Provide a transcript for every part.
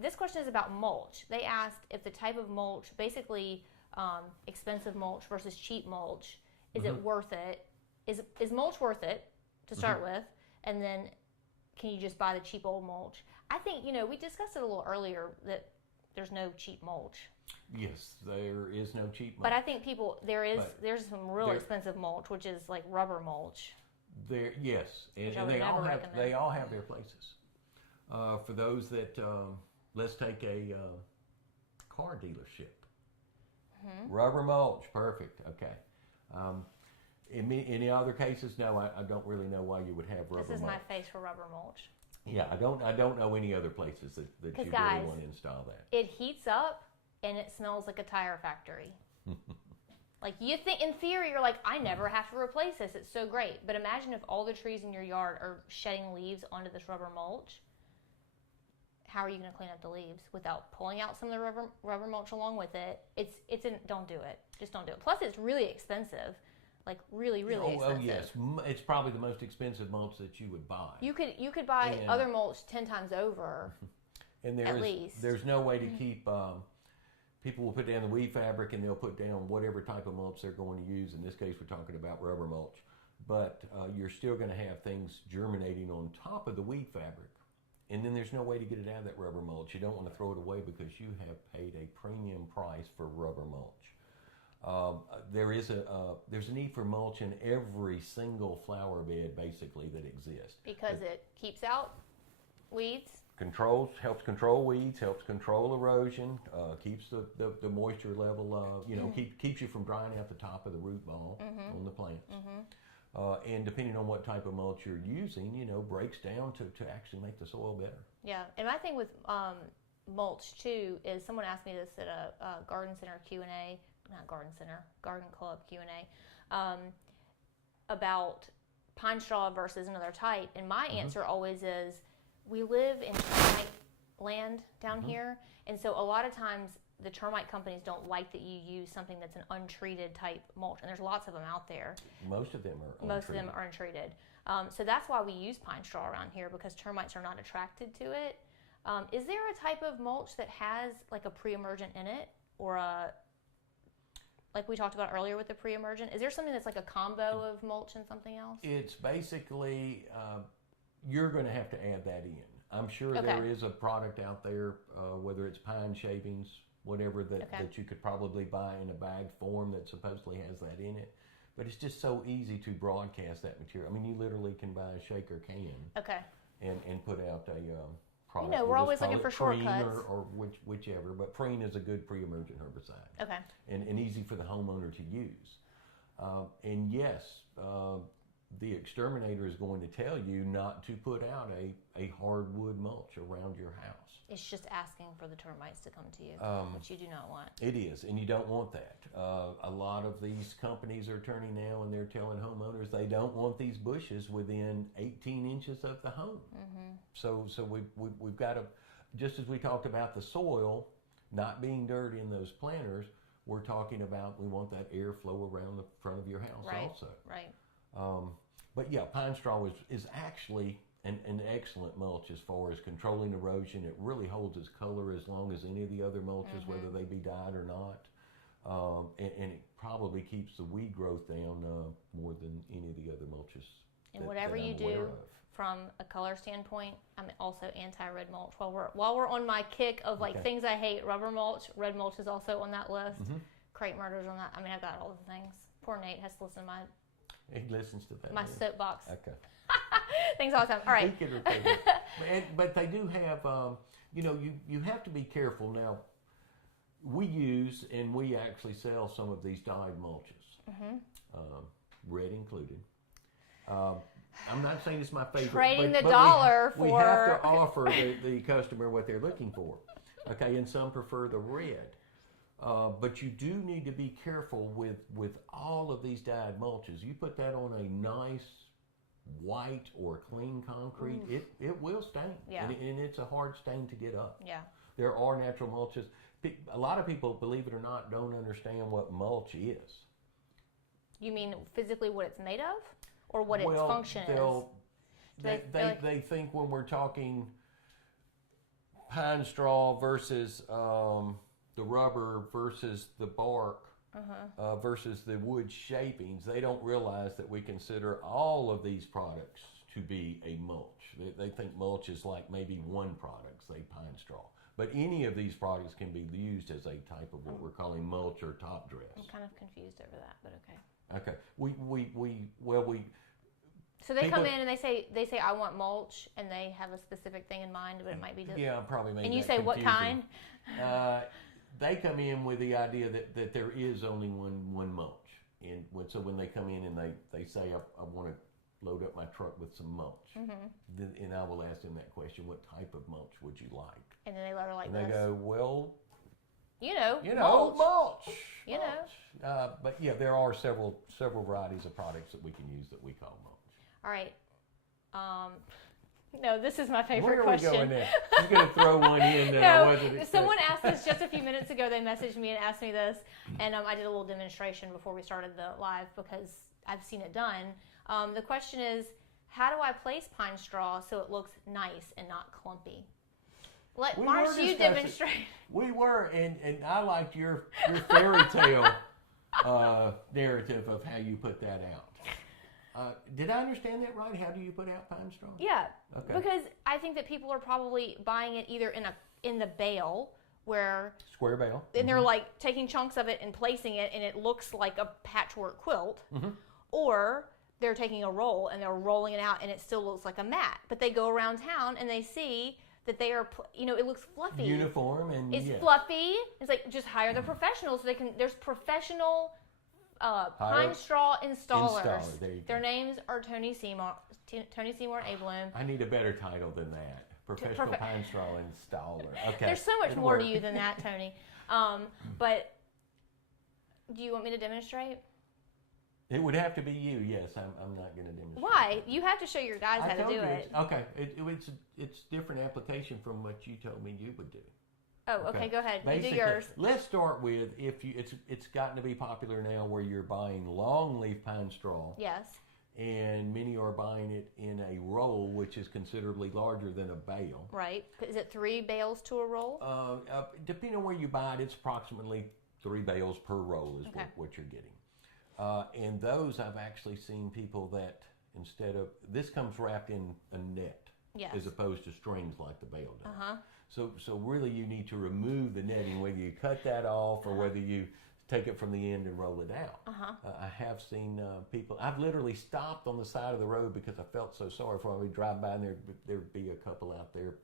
this question is about mulch. They asked if the type of mulch, basically expensive mulch versus cheap mulch, is it worth it? Is mulch worth it to start with? And then can you just buy the cheap old mulch? I think, we discussed it a little earlier that there's no cheap mulch. Yes, there is no cheap mulch. But I think there's some real expensive mulch, which is like rubber mulch. Yes, and they all have their places. For those that, let's take a car dealership. Rubber mulch, perfect. Okay. In any other cases, no, I don't really know why you would have rubber mulch. This is my face for rubber mulch. Yeah, I don't know any other places that you really want to install that. It heats up and it smells like a tire factory. Like you think, in theory, you're like, I never have to replace this. It's so great. But imagine if all the trees in your yard are shedding leaves onto this rubber mulch. How are you going to clean up the leaves without pulling out some of the rubber mulch along with it? Don't do it. Just don't do it. Plus, it's really expensive. Like really, really expensive. Oh yes, it's probably the most expensive mulch that you would buy. You could buy other mulch 10 times over. And there's no way to keep. People will put down the weed fabric and they'll put down whatever type of mulch they're going to use. In this case, we're talking about rubber mulch, but you're still going to have things germinating on top of the weed fabric, and then there's no way to get it out of that rubber mulch. You don't want to throw it away because you have paid a premium price for rubber mulch. There's a need for mulch in every single flower bed, basically, that exists. Because it keeps out weeds? Helps control weeds, helps control erosion, keeps the moisture level, keeps you from drying out the top of the root ball on the plants. And depending on what type of mulch you're using, breaks down to actually make the soil better. Yeah, and my thing with mulch, too, is someone asked me this at a garden center Q&A, not garden center, garden club Q&A, about pine straw versus another type. And my answer always is, we live in termite land down here, and so a lot of times the termite companies don't like that you use something that's an untreated type mulch, and there's lots of them out there. Most of them are untreated. So that's why we use pine straw around here, because termites are not attracted to it. Is there a type of mulch that has like a pre-emergent in it, or like we talked about earlier with the pre-emergent? Is there something that's like a combo of mulch and something else? It's basically, you're going to have to add that in. I'm sure there is a product out there, whether it's pine shavings, whatever, that you could probably buy in a bagged form that supposedly has that in it. But it's just so easy to broadcast that material. I mean, you literally can buy a shaker can and put out a product. We're always looking for shortcuts. Or whichever, but prune is a good pre-emergent herbicide. Okay. And easy for the homeowner to use. And yes, the exterminator is going to tell you not to put out a hardwood mulch around your house. It's just asking for the termites to come to you, which you do not want. It is, and you don't want that. A lot of these companies are turning now and they're telling homeowners they don't want these bushes within 18 inches of the home. So we've got to, just as we talked about the soil not being dirty in those planters, we're talking about we want that airflow around the front of your house also. Right. But yeah, pine straw is actually an excellent mulch as far as controlling erosion. It really holds its color as long as any of the other mulches, whether they be dyed or not. And it probably keeps the weed growth down more than any of the other mulches. And whatever you do from a color standpoint, I'm also anti-red mulch. While we're on my kick of things I hate, rubber mulch, red mulch is also on that list. Crepe murder's on that. I mean, I've got all the things. Poor Nate has to listen to he listens to that. My soapbox. Okay. Things all the time. All right. He can repeat it. But they do have, you have to be careful. Now, we use and we actually sell some of these dyed mulches, red included. I'm not saying it's my favorite. Trading the dollar for. We have to offer the customer what they're looking for. Okay, and some prefer the red. But you do need to be careful with all of these dyed mulches. You put that on a nice white or clean concrete, it will stain. Yeah. And it's a hard stain to get up. Yeah. There are natural mulches. A lot of people, believe it or not, don't understand what mulch is. You mean physically what it's made of? Or what its function is? They think when we're talking pine straw versus the rubber versus the bark versus the wood shapings, they don't realize that we consider all of these products to be a mulch. They think mulch is like maybe one product, say pine straw. But any of these products can be used as a type of what we're calling mulch or top dress. I'm kind of confused over that, but okay. Okay. So they come in and they say I want mulch, and they have a specific thing in mind, but it might be different. Yeah, probably. And you say confusing. What kind? They come in with the idea that there is only one mulch, and so when they come in and they say I want to load up my truck with some mulch, and I will ask them that question: what type of mulch would you like? And then they let her like and this. They go, well, mulch. But yeah, there are several varieties of products that we can use that we call mulch. All right. No, this is my favorite question. Where are we going next? She's going to throw one in that I wasn't expecting. Someone asked this just a few minutes ago. They messaged me and asked me this, and I did a little demonstration before we started the live because I've seen it done. The question is, how do I place pine straw so it looks nice and not clumpy? Why don't you demonstrate? We were, and I liked your fairy tale narrative of how you put that out. Did I understand that right? How do you put out pine straw? Yeah, okay. Because I think that people are probably buying it either in the bale where square bale, and they're like taking chunks of it and placing it, and it looks like a patchwork quilt, or they're taking a roll and they're rolling it out, and it still looks like a mat. But they go around town and they see that they are, it looks fluffy, uniform, and it's fluffy. It's like just hire the professionals. So there's professional. Pine straw installers. Their names are Tony Seymour and A. Bloom. I need a better title than that. Professional pine straw installer. Okay. There's so much more to you than that, Tony. But do you want me to demonstrate? It would have to be you. Yes, I'm not going to demonstrate. Why? You have to show your guys how to do it. Okay. It's different application from what you told me you would do. Oh, okay. Go ahead. Basically, you do yours. Let's start with it's gotten to be popular now where you're buying long leaf pine straw. Yes. And many are buying it in a roll, which is considerably larger than a bale. Right. Is it 3 bales to a roll? Depending on where you buy it, it's approximately 3 bales per roll is what you're getting. And those I've actually seen people that instead of this comes wrapped in a net, as opposed to strings like the bale does. So really you need to remove the netting, whether you cut that off or whether you take it from the end and roll it out. I have seen people, I've literally stopped on the side of the road because I felt so sorry for them. We'd drive by and there'd be a couple out there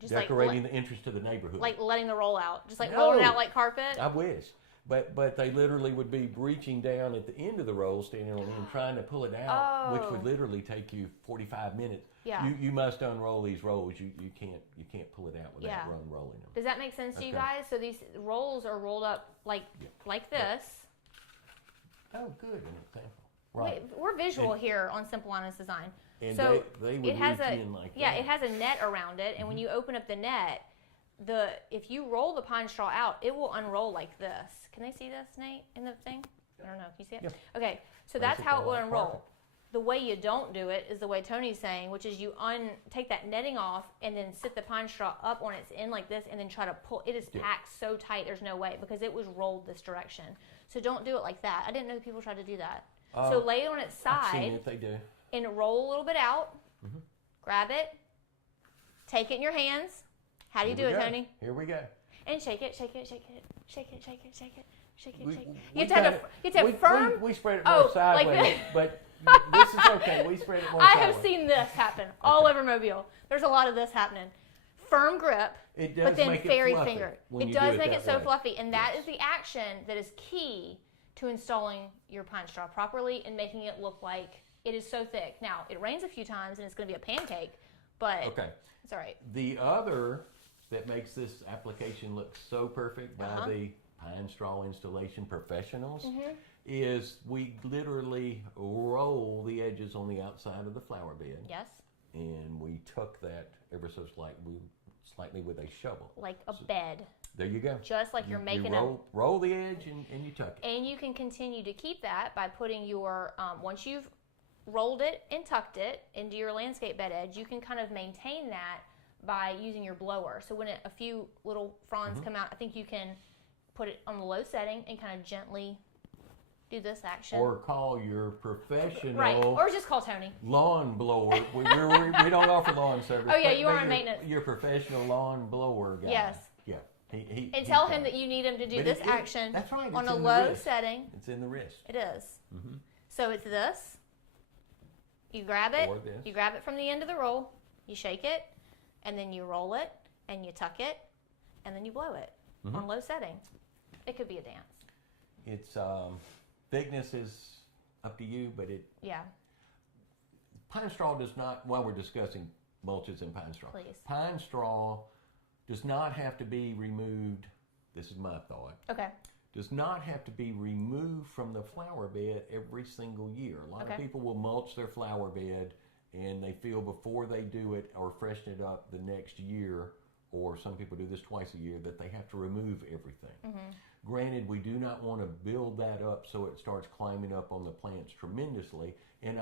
just decorating the entrance to the neighborhood. Like letting the roll out, just like rolling it out like carpet? I wish. But they literally would be reaching down at the end of the roll, standing on the end, trying to pull it out, which would literally take you 45 minutes. Yeah. You must unroll these rolls. You can't pull it out without unrolling them. Does that make sense to you guys? So these rolls are rolled up like this. Oh, good. An example. Right. We're visual here on Simple Honest Design. And so they would reach in like that. Yeah, it has a net around it, and when you open up the net, if you roll the pine straw out, it will unroll like this. Can they see this, Nate, in the thing? I don't know. Can you see it? Yeah. Okay, so that's how it will unroll. The way you don't do it is the way Tony's saying, which is you take that netting off and then sit the pine straw up on its end like this and then try to pull. It is packed so tight, there's no way, because it was rolled this direction. So don't do it like that. I didn't know people tried to do that. So lay it on its side. I've seen it, they do. And roll a little bit out. Grab it. Take it in your hands. How do you do it, Tony? Here we go. And shake it, shake it, shake it, shake it, shake it, shake it, shake it, shake it. You have to have firm. We spread it more sideways, but this is okay. We spread it more I sideways. have seen this happen all over Mobile. There's a lot of this happening. Firm grip, but then fairy finger. It does make it so fluffy, and that is the action that is key to installing your pine straw properly and making it look like it is so thick. Now, it rains a few times and it's going to be a pancake, but it's all right. The other that makes this application look so perfect by the pine straw installation professionals is we literally roll the edges on the outside of the flower bed. Yes. And we tuck that ever so slightly with a shovel. Like a bed. There you go. Just like you're making roll the edge and you tuck it. And you can continue to keep that by putting your, once you've rolled it and tucked it into your landscape bed edge, you can kind of maintain that by using your blower. So when a few little fronds come out, I think you can put it on the low setting and kind of gently do this action. Or call your professional. Right, or just call Tony. Lawn blower. we don't offer lawn service. Oh yeah, you are in maintenance. Your professional lawn blower guy. Yes. Yeah. And tell him that you need him to do this action that's right, on a low setting. It's in the wrist. It is. Mm-hmm. So it's this. You grab it. Or this. You grab it from the end of the roll. You shake it, and then you roll it, and you tuck it, and then you blow it on low setting. It could be a dance. It's thickness is up to you, but pine straw does not. While we're discussing mulches and pine straw, please. Pine straw does not have to be removed. This is my thought. Okay. Does not have to be removed from the flower bed every single year. A lot of people will mulch their flower bed, and they feel before they do it or freshen it up the next year, or some people do this twice a year, that they have to remove everything. Granted, we do not want to build that up so it starts climbing up on the plants tremendously. And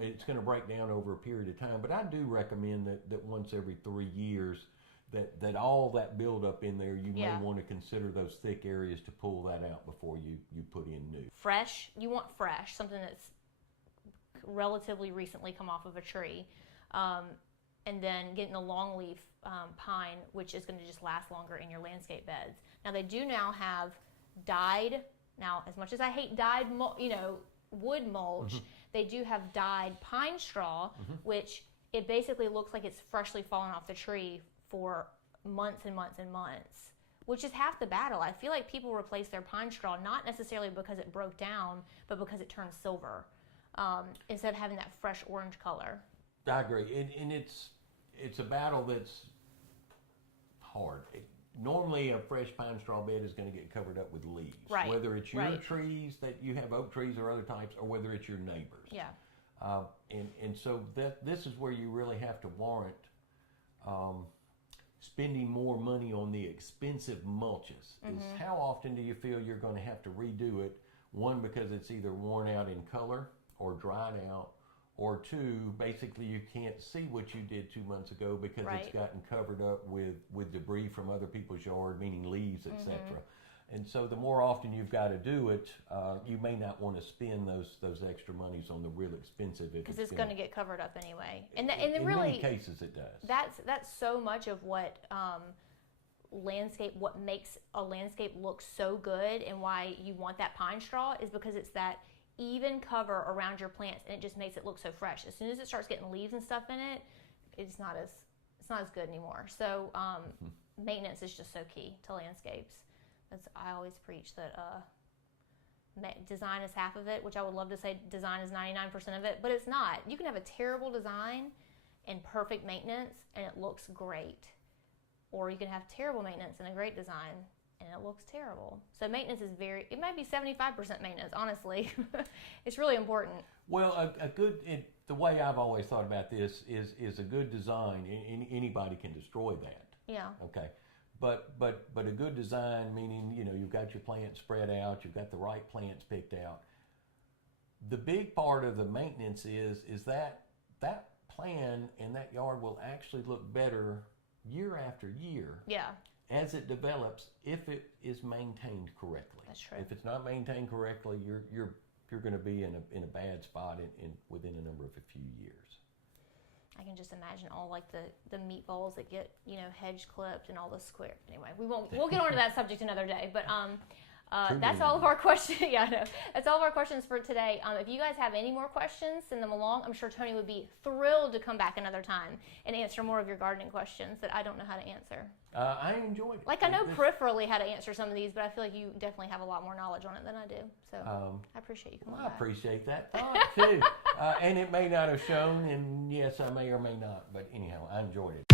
it's going to break down over a period of time, but I do recommend that once every 3 years, that all that buildup in there, you may want to consider those thick areas to pull that out before you put in new. Fresh, you want fresh, something that's relatively recently come off of a tree. And then getting the longleaf pine, which is going to just last longer in your landscape beds. Now they do now have dyed, now as much as I hate dyed, wood mulch, they do have dyed pine straw, which it basically looks like it's freshly fallen off the tree for months and months and months, which is half the battle. I feel like people replace their pine straw not necessarily because it broke down, but because it turned silver instead of having that fresh orange color. I agree, and it's a battle that's hard. Normally, a fresh pine straw bed is going to get covered up with leaves, whether it's your trees that you have oak trees or other types, or whether it's your neighbors. Yeah. And so this is where you really have to warrant spending more money on the expensive mulches. Is how often do you feel you're going to have to redo it? One, because it's either worn out in color or dried out, or two, basically you can't see what you did 2 months ago because it's gotten covered up with debris from other people's yard, meaning leaves, etc. And so the more often you've got to do it, you may not want to spend those extra monies on the real expensive, because it's going to get covered up anyway. And in really, many cases it does. That's so much of what what makes a landscape look so good, and why you want that pine straw is because it's that even cover around your plants, and it just makes it look so fresh. As soon as it starts getting leaves and stuff in it, it's not as good anymore. So maintenance is just so key to landscapes. I always preach that design is half of it, which I would love to say design is 99% of it, but it's not. You can have a terrible design and perfect maintenance, and it looks great. Or you can have terrible maintenance and a great design, and it looks terrible. So maintenance is it might be 75% maintenance, honestly. It's really important. Well, the way I've always thought about this is a good design, anybody can destroy that. Yeah. Okay. But a good design, meaning, you've got your plants spread out, you've got the right plants picked out. The big part of the maintenance is that plan and that yard will actually look better year after year. Yeah. As it develops, if it is maintained correctly. That's true. If it's not maintained correctly, you're going to be in a bad spot within a few years. I can just imagine all like the meatballs that get hedge clipped and all the square. Anyway, we'll get on to that subject another day. But that's all of our questions. Yeah, I know. That's all of our questions for today. If you guys have any more questions, send them along. I'm sure Tony would be thrilled to come back another time and answer more of your gardening questions that I don't know how to answer. I enjoyed it. Like, I know peripherally how to answer some of these, but I feel like you definitely have a lot more knowledge on it than I do. So I appreciate you coming back. I appreciate that thought too. And it may not have shown, and yes, I may or may not, but anyhow, I enjoyed it.